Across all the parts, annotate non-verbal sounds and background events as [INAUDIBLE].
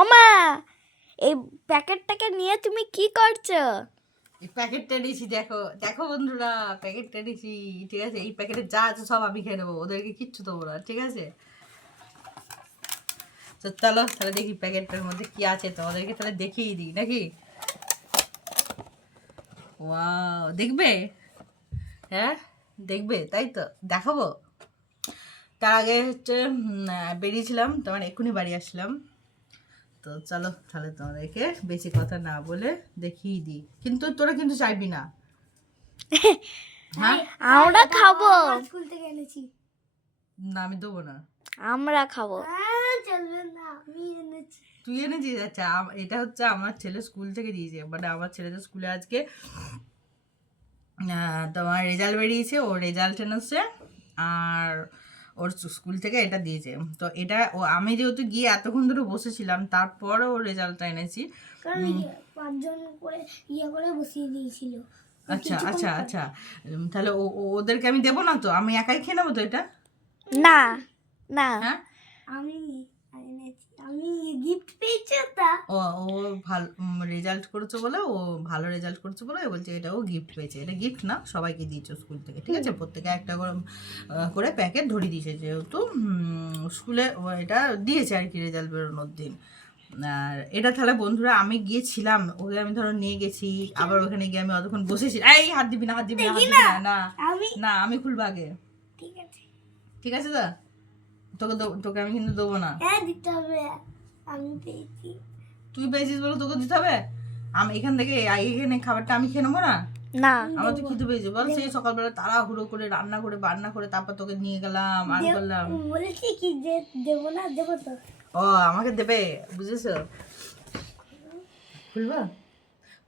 ওমা, এই প্যাকেটটাকে নিয়ে তুমি কি করছ? এই প্যাকেটটা নিয়েছি, দেখো দেখো বন্ধুরা, প্যাকেটটা নিয়েছি, ঠিক আছে? এই প্যাকেটে যা আছে সব আমি খেয়ে নেব, ওদেরকে কিচ্ছু দেবো না, ঠিক আছে? তো চলো, তাহলে দেখি প্যাকেটটার মধ্যে কি আছে তো ওদেরকে তাহলে দেখিয়ে দিই, নাকি? ওয়াও, দেখবে? হ্যাঁ দেখবে, তাই তো, দেখাবো? তার আগে হচ্ছে বেরিয়েছিলাম, তোমার এক্ষুনি বাড়ি আসলাম। তো চলো তাহলে তোমাদেরকে বেশি কথা না বলে দেখিয়ে দিই। কিন্তু তোরা কিন্তু চাইবি না। [LAUGHS] হ্যাঁ? আমরা খাব। স্কুল থেকে এনেছি। না আমি দেবো না। আমরা খাব। চলবে না আমি এনেছি। তুই এনেছিস? আচ্ছা এটা হচ্ছে আমার ছেলে স্কুল থেকে দিয়েছে। মানে আমার ছেলে তো স্কুলে আজকে আহ, তোমার রেজাল্ট বেরিয়েছে ও রেজাল্ট এনেছে। আর ওর স্কুল থেকে এটা দিয়েছে। তো এটা ও আমি যেহেতু গিয়ে এতক্ষণ ধরে বসেছিলাম তারপরে ওর রেজাল্টটা এনেছি। কারণ পাঁচজন করে ইয়ে করে বসিয়ে দিয়েছিল। আচ্ছা আচ্ছা আচ্ছা। তাহলে ও ও- ওদেরকে আমি দেবো না তো? আমি একাই খেয়ে নেব তো এটা? না না। হ্যাঁ? আমি এনেছি। আমি গিফট পেয়েছি ও ও ভালো রেজাল্ট করেছে বলে ও ভালো রেজাল্ট করেছে বলে ও বলছে এটা ও গিফট পেয়েছে। এটা গিফট না সবাইকে দিয়েছে স্কুল থেকে ঠিক আছে? প্রত্যেকে একটা করে করে প্যাকেট ধরিয়ে দিয়েছে যেহেতু স্কুলে এটা দিয়েছে আর কি রেজাল্ট বেরোনোর দিন। আর এটা তাহলে বন্ধুরা আমি গিয়েছিলাম ওকে আমি ধরো নিয়ে গেছি আবার ওখানে গিয়ে আমি অতক্ষণ বসেছি। এই হাত দিবি না হাত দিবি না হাত দিবি না না আমি না আমি খুলবো আগে। ঠিক আছে। ঠিক আছে দা তোকে তোকে আমি কিন্তু দেবো না। হ্যাঁ দিতে হবে আমি পেয়েছি। তুই পেয়েছিস বলে তোকে দিতে হবে? আমি এখান থেকে এখানে খাবারটা আমি খেয়ে নেব না? না। আমার তো খিদে পেয়েছে। বল সেই সকালবেলা তাড়াহুড়ো করে রান্না করে বান্না করে তারপর তোকে নিয়ে গেলাম আর করলাম বলেছি কি যে দেবো না দেবো তো। ও আমাকে দেবে বুঝেছ? খুলবো?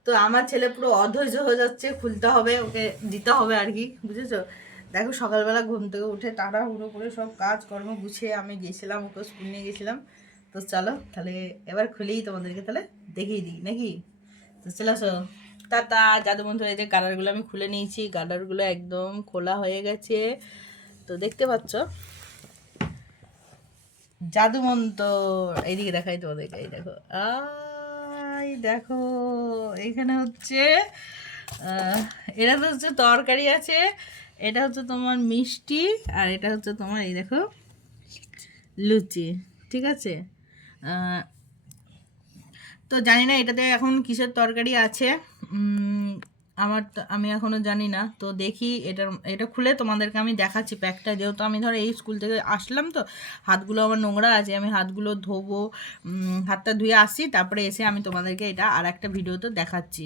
তো আমার ছেলে পুরো অধৈর্য হয়ে যাচ্ছে খুলতে হবে ওকে দিতে হবে আর কি বুঝেছ? দেখো সকালবেলা ঘুম থেকে উঠে তাড়াহুড়ো করে সব কাজ কর্ম গুছিয়ে আমি গেছিলাম ওকে স্কুল নিয়ে গেছিলাম। তো চলো, তাহলে এবার খুলেই তোমাদেরকে তাহলে দেখিয়ে দিই, নাকি? তো চলে আসো টাটা জাদু বন্ধু এই যে গার্ডারগুলো আমি খুলে নিয়েছি গার্ডারগুলো একদম খোলা হয়ে গেছে। তো দেখতে পাচ্ছ? জাদু এইদিকে দেখাই তোমাদেরকে, এই দেখো। আই দেখো, এখানে হচ্ছে এটা তো হচ্ছে তরকারি আছে, এটা হচ্ছে তোমার মিষ্টি, আর এটা হচ্ছে তোমার, এই দেখো, লুচি, ঠিক আছে? তো জানি না, এটাতে এখন কিসের তরকারি আছে? আমার আমি এখনও জানি না। তো দেখি এটার এটা খুলে তোমাদেরকে আমি দেখাচ্ছি প্যাকটা। যেহেতু আমি ধরো এই স্কুল থেকে আসলাম তো, হাতগুলো আমার নোংরা আছে, আমি হাতগুলো ধোবো হাতটা ধুয়ে আসছি, তারপরে এসে আমি তোমাদেরকে এটা আর একটা ভিডিওতে দেখাচ্ছি।